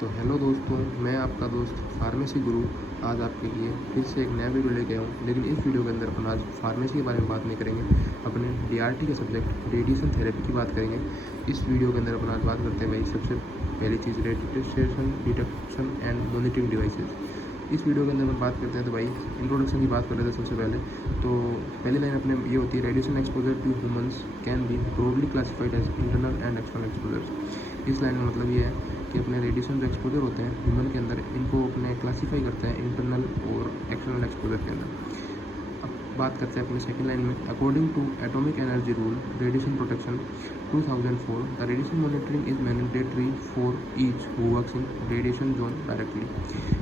तो हेलो दोस्तों, मैं आपका दोस्त फार्मेसी गुरु आज आपके लिए फिर से एक नया वीडियो लेके आया हूँ। लेकिन इस वीडियो के अंदर अपन आज फार्मेसी के बारे में बात नहीं करेंगे, अपने डीआरटी के सब्जेक्ट रेडिएशन थेरेपी की बात करेंगे। इस वीडियो के अंदर अपन आज बात करते हैं भाई सबसे पहली चीज़ radiation detection and monitoring devices. इस वीडियो के अंदर अपन बात करते हैं तो भाई इंट्रोडक्शन की बात कर रहे थे सबसे पहले। तो पहली लाइन अपने ये होती है, radiation exposure to humans can be broadly classified as internal and external exposure. इस लाइन में मतलब ये है कि अपने रेडिएशन जो एक्सपोजर होते हैं ह्यूमन के अंदर, इनको अपने क्लासीफाई करते हैं इंटरनल और एक्सटर्नल एक्सपोजर के अंदर। अब बात करते हैं अपने सेकंड लाइन में, according to atomic energy rule radiation protection 2004 the radiation monitoring is mandatory for each who works in radiation zone directly.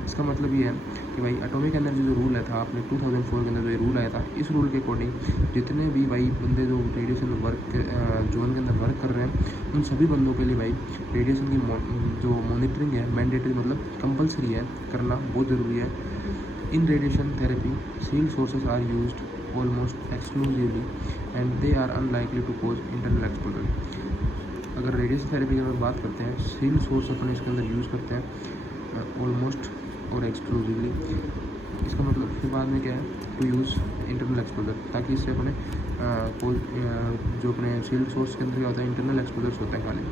इसका मतलब ये है कि भाई एटॉमिक एनर्जी जो रूल है था अपने 2004 के अंदर जो ये रूल आया था, इस रूल के अकॉर्डिंग जितने भी भाई बंदे जो रेडिएशन वर्क जोन के अंदर वर्क कर रहे हैं, उन सभी बंदों के लिए भाई रेडिएशन की जो मॉनिटरिंग है मैंडेटरी मतलब कंपलसरी है, करना बहुत ज़रूरी है। In radiation therapy sealed sources are used almost exclusively and they are unlikely to cause internal exposure. अगर रेडिएशन थेरेपी की अगर बात करते हैं, सील्ड सोर्स अपन इसके अंदर यूज़ करते हैं ऑलमोस्ट और एक्सक्लूसिवली। इसका मतलब फिर बाद में क्या है, टू यूज़ इंटरनल एक्सपोजर, ताकि इससे अपने जो अपने सील्ड सोर्स के अंदर क्या होता है, इंटरनल एक्सपोजर्स होता है खाली।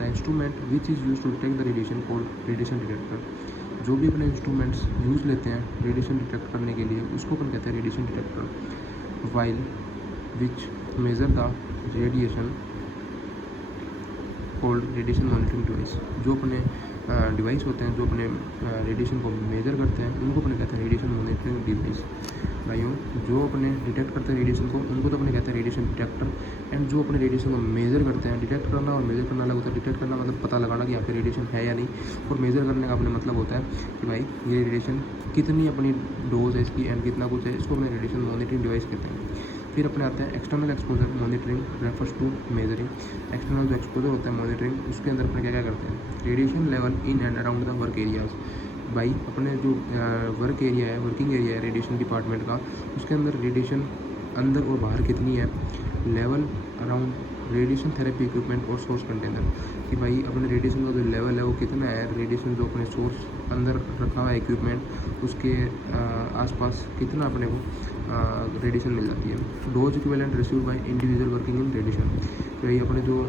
The instrument which is use to detect the radiation called radiation detector. जो भी अपने इंस्ट्रूमेंट्स यूज़ लेते हैं रेडिएशन डिटेक्ट करने के लिए, उसको अपन कहते हैं radiation detector. While which measure the radiation called radiation monitoring device. जो अपने डिवाइस होते हैं जो अपने रेडिएशन को मेजर करते हैं, उनको अपने कहते हैं रेडिएशन मॉनिटरिंग डिवाइस। भाइयों, जो अपने डिटेक्ट करते हैं रेडिएशन को, उनको तो अपने कहते हैं रेडिएशन डिटेक्टर। एंड जो अपने रेडिएशन को मेजर करते हैं, डिटेक्ट करना और मेजर करना अलग होता है। डिटेक्ट करना मतलब पता लगाना कि यहाँ पे रेडिएशन है या नहीं, और मेजर करने का अपने मतलब होता है कि भाई ये रेडिएशन कितनी अपनी डोज है इसकी एंड कितना कुछ है, इसको अपने रेडिएशन मॉनिटरिंग डिवाइस कहते हैं। फिर अपने आते हैं external exposure monitoring refers to measuring. External जो एक्सपोजर होता है मॉनिटरिंग, उसके अंदर अपने क्या क्या करते हैं, radiation level in and around the work areas. भाई अपने जो वर्क एरिया है, वर्किंग एरिया है रेडिएशन डिपार्टमेंट का, उसके अंदर रेडिएशन अंदर और बाहर कितनी है। Level around radiation therapy equipment और सोर्स कंटेनर, कि भाई अपने रेडिएशन का जो लेवल है वो कितना है, रेडिएशन जो अपने सोर्स अंदर रखा हुआ है इक्विपमेंट, उसके आसपास कितना अपने को रेडिएशन मिल जाती है। Dose equivalent received by individual working in radiation, तो भाई अपने जो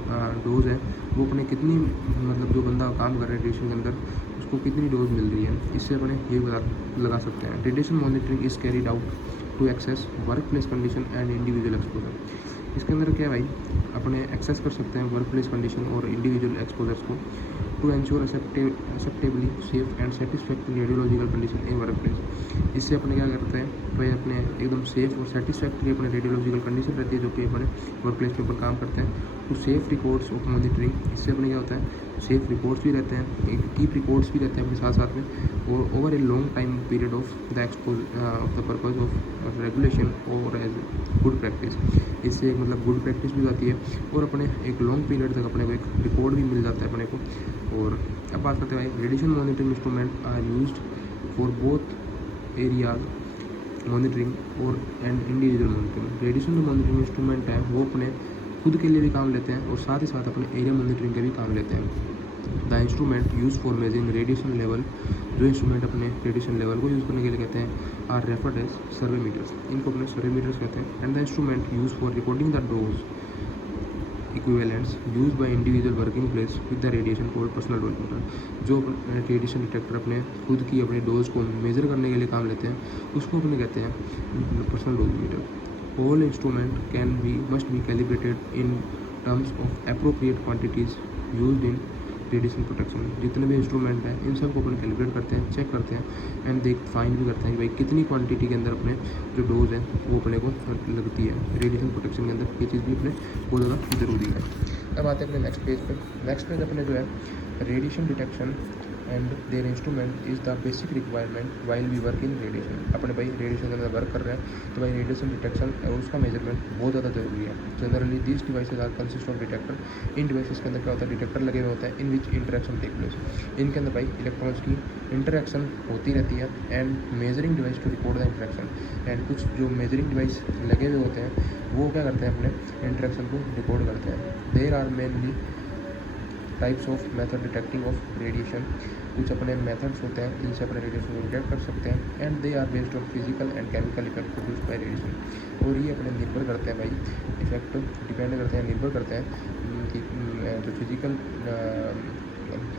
डोज है वो अपने कितनी, मतलब जो बंदा काम कर रहा है रेडिएशन के अंदर, उसको कितनी डोज मिल रही है, इससे अपने ये लगा सकते हैं। Radiation monitoring is carried out to assess work place condition and individual exposure. इसके अंदर क्या है भाई, अपने एक्सेस कर सकते हैं वर्क प्लेस कंडीशन और इंडिविजुअल एक्सपोजर्स को, to ensure acceptably safe and satisfactory radiological condition in work place. इससे अपने क्या करते हैं भाई, अपने एकदम सेफ और सेटिस्फैक्ट्री अपने रेडियोलॉजिकल कंडीशन रहती है जो कि अपने वर्क प्लेस पे अपन काम करते हैं। To safe records of monitoring, इससे अपने क्या होता है, सेफ रिकॉर्ड्स भी रहते हैं, कीप रिकॉर्ड्स भी रहते हैं अपने साथ साथ में, और over a long time period of the of the purpose of regulation और एज गुड प्रैक्टिस। इससे एक मतलब गुड प्रैक्टिस भी आती है, और अपने एक लॉन्ग पीरियड तक अपने को एक रिकॉर्ड भी मिल जाता है अपने को। और अब बात करते हैं भाई, radiation monitoring instrument are used for both areas monitoring और एंड इंडिविजुअल मॉनिटरिंग। रेडिएशन जो मॉनिटरिंग इंस्ट्रूमेंट है वो अपने खुद के लिए भी काम लेते हैं और साथ ही साथ अपने एरिया मॉनिटरिंग के भी काम लेते हैं। The instrument use for measuring radiation level, जो इंस्ट्रूमेंट अपने रेडिएशन लेवल को यूज़ करने के लिए कहते हैं, are referred as survey meters, इनको अपने सर्वे मीटर्स कहते हैं। And the instrument use for recording the dose equivalents use by individual working place with the radiation called personal dose meter. जो रेडिएशन डिटेक्टर अपने खुद की अपने डोज को मेजर करने के लिए काम लेते हैं, उसको अपने कहते हैं personal dose meter. All instrument must be calibrated in terms of appropriate quantities used in radiation protection. जितने भी इंस्ट्रूमेंट हैं इन सब को अपने कैलिब्रेट करते हैं, चेक करते हैं एंड फाइंड भी करते हैं कि भाई कितनी क्वांटिटी के अंदर अपने जो डोज है वो अपने को लगती है रेडिएशन प्रोटेक्शन के अंदर। ये चीज़ भी अपने बहुत ज़्यादा ज़रूरी है। अब आते हैं अपने नेक्स्ट पेज पे। नेक्स्ट पेज अपने जो है, radiation detection and their instrument is the basic requirement while we work in radiation. अपने भाई रेडिएशन के अंदर वर्क कर रहे हैं तो भाई रेडिएशन डिटेक्शन और उसका मेजरमेंट बहुत ज़्यादा जरूरी है। Generally this devices are consist of detector. इन डिवाइसेस के अंदर क्या होता है, डिटेक्टर लगे हुए होते हैं in which interaction take place. इनके अंदर भाई इलेक्ट्रॉन्स की इंटरेक्शन होती रहती है and measuring device to record the interaction. And कुछ जो मेजरिंग डिवाइस लगे हुए होते हैं वो क्या करते हैं, अपने इंटरेक्शन को रिकॉर्ड करते हैं। There are mainly types of method detecting of radiation, कुछ अपने मेथड्स होते हैं जिनसे अपने रेडिएशन को डिटेक्ट कर सकते हैं। And they are based on physical and chemical effect produced by radiation, और ये अपने निर्भर करते हैं भाई, इफेक्ट डिपेंड करते हैं, निर्भर करते हैं कि जो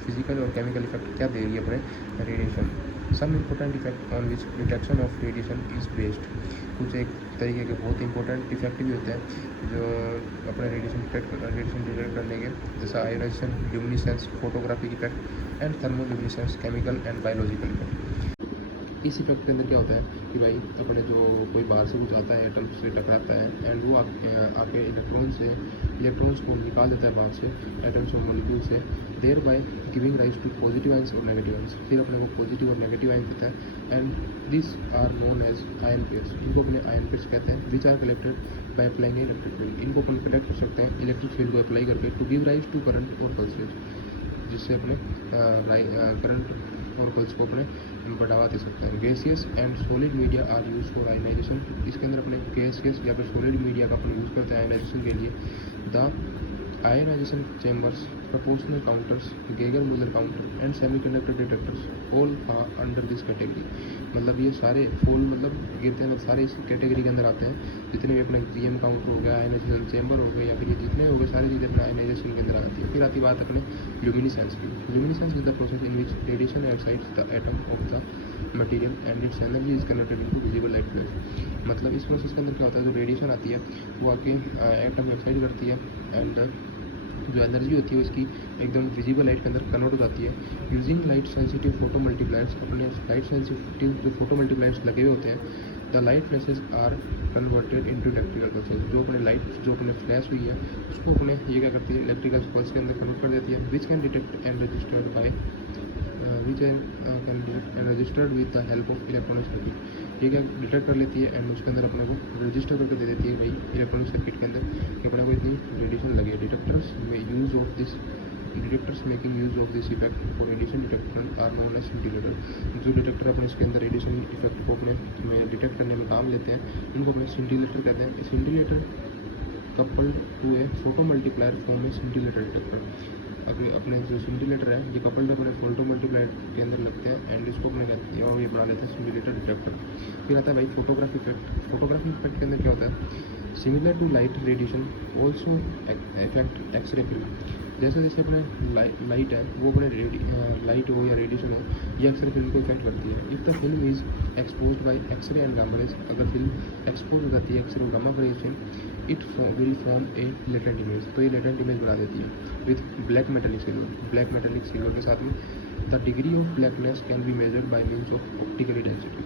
फिजिकल और केमिकल इफेक्ट क्या दे रही है अपने radiation. Some important effect on which detection of radiation is based, कुछ एक तरीके के बहुत इंपॉर्टेंट इफेक्ट भी होते हैं जो अपने रेडिएशन डिटेक्ट करने के, जैसा ionization, luminescence, photographic effect and thermoluminescence, chemical and biological effect. इस इफेक्ट के अंदर क्या होता है कि भाई अपने जो कोई बाहर से कुछ आता है, एटम से टकराता है एंड वो आके इलेक्ट्रॉन्स को निकाल देता है बाहर से, एटम्स और मॉलिक्यूल से, thereby giving rise to positive ions और नेगेटिव आयंस। फिर अपने को पॉजिटिव और नेगेटिव आयंस होता है and this are known as ion pairs, इनको अपने आयन पेयर्स कहते हैं, which are collected by applying electric field, इनको अपन कलेक्ट कर सकते हैं इलेक्ट्रिक फील्ड को अप्लाई करके, to give rise to current और पल्सेस, जिससे अपने करंट और पल्स को अपने बढ़ावा दे सकते हैं। Gaseous and solid media are use for ionization, इसके अंदर अपने गैसियस या फिर सॉलिड मीडिया का अपन यूज़ करते हैं आयनाइजेशन के लिए। The ionization chambers, proportional counters, Geiger Muller counter and semiconductor detectors all fall under this category, मतलब ये सारे फॉल मतलब गिरते हैं, सारे इस कैटेगरी के अंदर आते हैं। जितने भी अपने जीएम काउंटर हो गया, आयनाइजेशन चैम्बर हो गए, या फिर ये जितने हो गए सारी चीज़ें अपने आयनाइजेशन के अंदर आती है। फिर आती बात अपने ल्यूमिनेसेंस की। Luminescence is the process in which radiation excites the atom of the material and it's energy is converted into visible light waves, मतलब इस प्रोसेस के अंदर क्या होता है, जो रेडिएशन आती है वो आके एटम को एक्साइट करती है एंड जो एनर्जी होती है उसकी एकदम विजिबल लाइट के अंदर कन्वर्ट हो जाती है। Using light sensitive photo multipliers, अपने लाइट सेंसिटिव जो फोटो मल्टीप्लायर्स लगे हुए होते हैं, the light flashes are converted into electrical pulses, जो अपने लाइट जो अपने फ्लैश हुई है उसको अपने ये क्या करती है, इलेक्ट्रिकल पल्स के अंदर कन्वर्ट कर देती है, which can detect and registered by registered with the help of electronic circuit, ये क्या डिटेक्ट कर लेती है एंड उसके अंदर अपने को रजिस्टर करके दे देती है भाई इलेक्ट्रॉनिक सर्किट के अंदर कि अपने को इतनी रेडिएशन लगी है। Detectors use of this detectors making use of this effect for radiation detection are known as scintillator, जो डिटेक्टर अपने इसके अंदर रेडिएशन इफेक्ट को अपने डिटेक्ट करने में काम लेते हैं, इनको अपने स्किंटिलेटर कहते हैं। Scintillator coupled to a photo multiplier form a scintillator detector, अपने जो स्किंटिलेटर है ये कपल्ड अपने फोटो मल्टीप्लायर के अंदर लगते हैं एंड इसको अपने कहते हैं और ये बना लेते हैं स्किंटिलेटर डिटेक्टर। फिर आता है भाई फोटोग्राफी इफेक्ट। फोटोग्राफी इफेक्ट के अंदर क्या होता है, similar to light radiation also effect x ray film, जैसे जैसे अपने लाइट है वो अपने लाइट हो या रेडिएशन हो ये एक्सरे फिल्म को इफेक्ट करती है। If the film is expose by x ray and gamma rays, अगर फिल्म एक्सपोज हो जाती है एक्सरे और gamma radiation, it will form a latent image, तो ये लेटेंट इमेज बना देती है विथ ब्लैक मेटेलिक सिल्वर के साथ में। The degree of blackness can be measured bye means of optically density,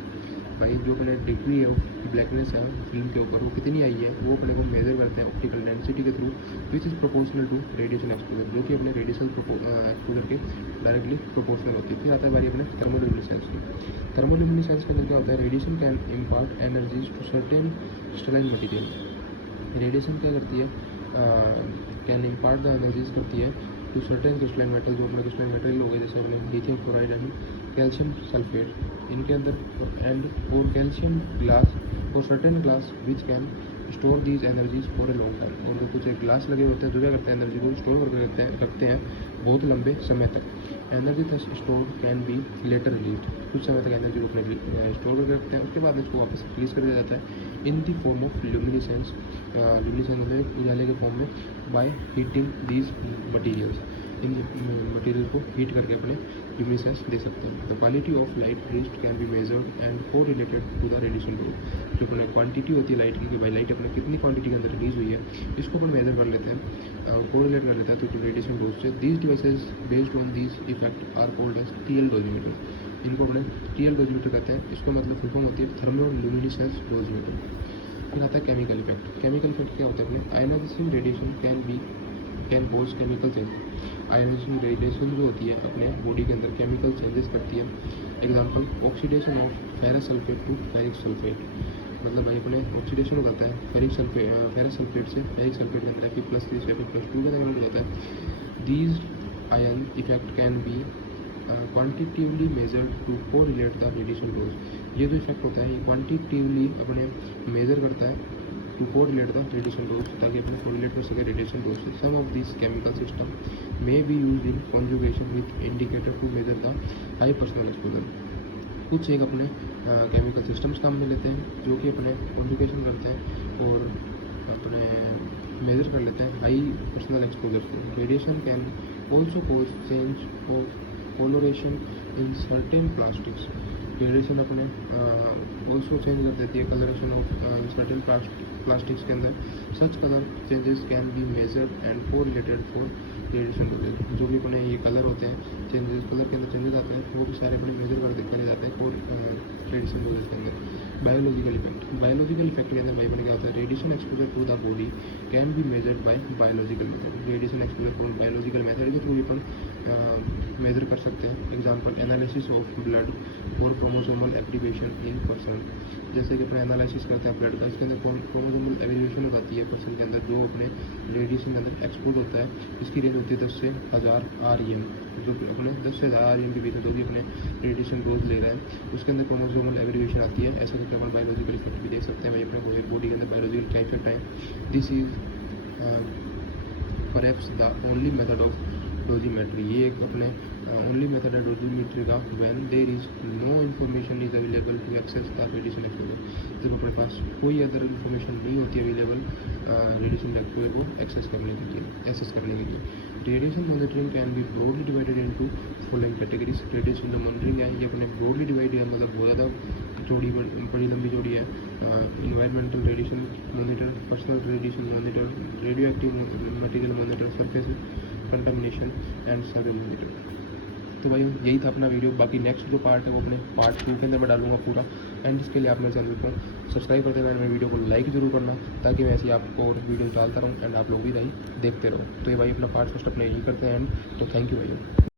भाई जो अपने डिग्री ऑफ ब्लैकनेस है फिल्म के ऊपर वो कितनी आई है वो अपने को मेजर करते हैं ऑप्टिकल डेंसिटी के थ्रू, which is proportional to radiation exposure, जो कि अपने रेडिएशन एक्सपोजर के डायरेक्टली प्रोपोर्शनल होती है। फिर आता है बारी अपने थर्मोल्यूमिनेसेंस की। थर्मोल्यूमिनेसेंस के अंदर क्या होता है, radiation can impart energies to certain crystalline material, radiation क्या करती है, कैन इम्पार्ट द एनर्जीज करती है टू सर्टेन क्रिस्टलाइन मेटल, जो अपने क्रिस्टलाइन मेटेरियल हो गए जैसे अपने lithium chloride and calcium sulphate, इनके अंदर एंड और कैल्शियम ग्लास और certain glass which can store these energies for a long time, और जो कुछ एक ग्लास लगे होते हैं जो क्या करते हैं एनर्जी को स्टोर करके रखते हैं बहुत लंबे समय तक। Energy thus store can be later release, कुछ समय तक एनर्जी को अपने स्टोर करके रखते हैं, उसके बाद इसको वापस रिलीज कर दिया जाता है in the form of luminescence, luminescence उजाले के फॉर्म में, बाय हीटिंग दीज मटीरियल्स, इन मटीरियल को हीट करके अपने ल्यूमिनेसेंस दे सकते हैं। The quality of light released can be measured and correlated to the radiation dose, जो अपने क्वांटिटी होती है लाइट की कि भाई लाइट अपने कितनी क्वांटिटी के अंदर रिलीज हुई है इसको अपन मेजर कर लेते हैं और कोरिलेट कर लेते हैं तो रेडिएशन डोज से। These devices based on these effect are called as TL dosimeter, इनको अपने टीएल डोजीमीटर कहते हैं, इसको मतलब फुल फॉर्म होती है थर्मोल्यूमिनेसेंस डोजीमीटर। फिर आता है केमिकल इफेक्ट। केमिकल इफेक्ट क्या होता है अपने, ionization radiation can cause chemical change, ionization radiation जो होती है अपने बॉडी के अंदर केमिकल चेंजेस करती है। Example oxidation of ferrous sulphate to ferric sulphate, मतलब भाई अपने ऑक्सीडेशन हो जाता है फेरस सल्फेट से फेरिक सल्फेट के अंदर Fe+3 से Fe+2 का कन्वर्ट हो जाता है। These ion effect can be quantitatively measured to correlate the radiation dose, ये जो इफेक्ट होता है ये क्वान्टिटिवली अपने मेजर करता है to correlate the radiation dose, ताकि अपने कोरिलेट कर सके रेडिएशन डोज से। Some of this chemical system may be use in conjugation with indicator to measure the high personal exposure. कुछ एक अपने केमिकल सिस्टम्स काम में लेते हैं जो कि अपने कॉन्जुगेशन करते हैं और अपने मेजर कर लेते हैं हाई पर्सनल एक्सपोजर से। Radiation can also cause change of coloration in certain plastics. Radiation अपने ऑल्सो चेंज कर देती है कलरेशन ऑफ सर्टेन प्लास्टिक्स के अंदर। Such colour changes can be measured and correlated for radiation doses. जो भी अपने ये कलर होते हैं चेंजेस, कलर के अंदर चेंजेस आते हैं, वो भी सारे अपने मेजर करे जाते हैं रेडिएशन डोजेज के अंदर। बायोलॉजिकल इफेक्ट के अंदर भाई बन क्या होता है, radiation exposure to the body can be measured by biological method. Radiation exposure from biological method के थ्रू अपन मेजर कर सकते हैं। Example analysis of blood for chromosomal activation in person. जैसे कि अपने एनालिसिस करते हैं ब्लड का, इसके अंदर क्रोमोसोमल एवेल्यूशन हो जाती है पर्सन के अंदर, जो अपने रेडिएशन के अंदर एक्सपोज होता है। इसकी रेंज होती है 10 से 1000 REM, जो कि अपने 10 से 1000 REM के बीच में जो भी अपने रेडिएशन डोज ले रहा है उसके अंदर क्रोमोसोमल एवेल्यूशन आती है। ऐसा करके अपन बायोलॉजिकल इफेक्ट भी देख सकते हैं भाई अपने बॉडी के अंदर बायोलॉजिकल क्या इफेक्ट है। This is perhaps the only method of dosimetry. ये एक अपने ओनली मेथड है डोजीमेट्री का when there is no information is available to access the radiation exposure. जब अपने पास कोई अदर इन्फॉर्मेशन नहीं होती अवेलेबल रेडिएशन एक्सपोजर को एक्सेस करने के लिए। Radiation monitoring can be broadly divided into following categories. Radiation जो मॉनिटरिंग है ये अपने ब्रॉडली डिवाइड है, मतलब बहुत ज़्यादा बड़ी लंबी जोड़ी है। Environmental radiation monitor, personal radiation monitor, radio active material monitor, surface contamination and survey monitor. तो भाई यही था अपना वीडियो। बाकी नेक्स्ट जो पार्ट है वो अपने पार्ट 2 के अंदर मैं डालूंगा पूरा। एंड इसके लिए आप मेरे चैनल पर सब्सक्राइब कर देना, मेरे वीडियो को लाइक जरूर करना, ताकि मैं ऐसे आपको और वीडियो डालता रहूँ एंड आप लोग भी भाई देखते रहो। तो ये भाई अपना पार्ट फर्स्ट अपने यही करते हैं एंड। तो थैंक यू भाई।